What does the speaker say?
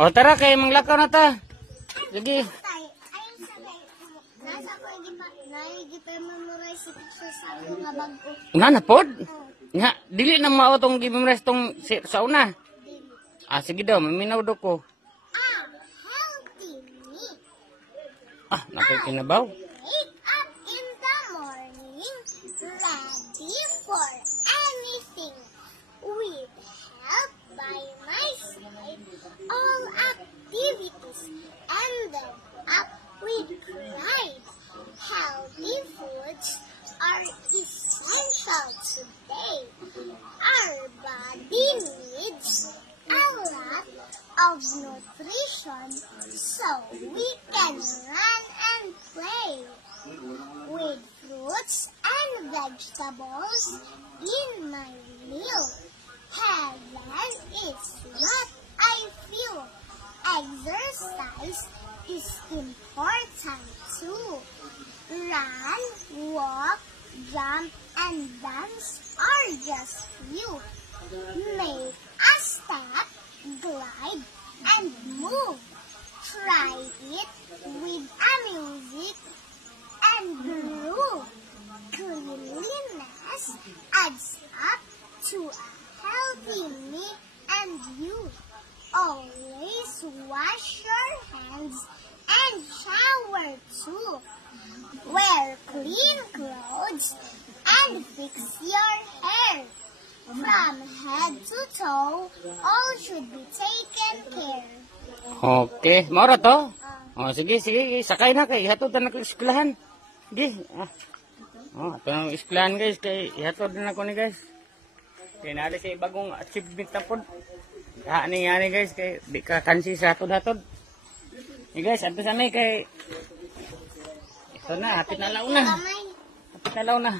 O tara kay manglakaw na ta. Sige. Nasa ko nai-memorize si picture sa mga bag ko. Nga na pod? Nga, dili na mao tong gi-memorize tong sa una. Ah, sige daw, maminaw do ko. Healthy meat. Ah, nakikinabaw. Wake up in the morning, ready for anything. With help by my side, all activities ended up with pride. Healthy foods are essential today. Our body needs a lot of nutrition so we can run and play. With fruits and vegetables in my meal, heaven is what I feel. Exercise is important too. Run, walk, jump, and dance are just few. Make a step, glide, and move. Try it with a music and groove. Cleanliness adds up to a healthy me and you. Always wash your hands and shower too. Wear clean clothes and fix your hair. From head to toe, all should be taken care. Okay, maura to. Oh, sige, sakay na kay hatod na ko eskwelahan. Sige. Oh, ato na eskwelahan guys kay hatod na ko ni guys. Kay naali sa bagong achievement na pod. Ani guys kay di ka kansi sa hatod. Hey guys, ato sa may kay ito na, hapit na launa. Hapit na launa.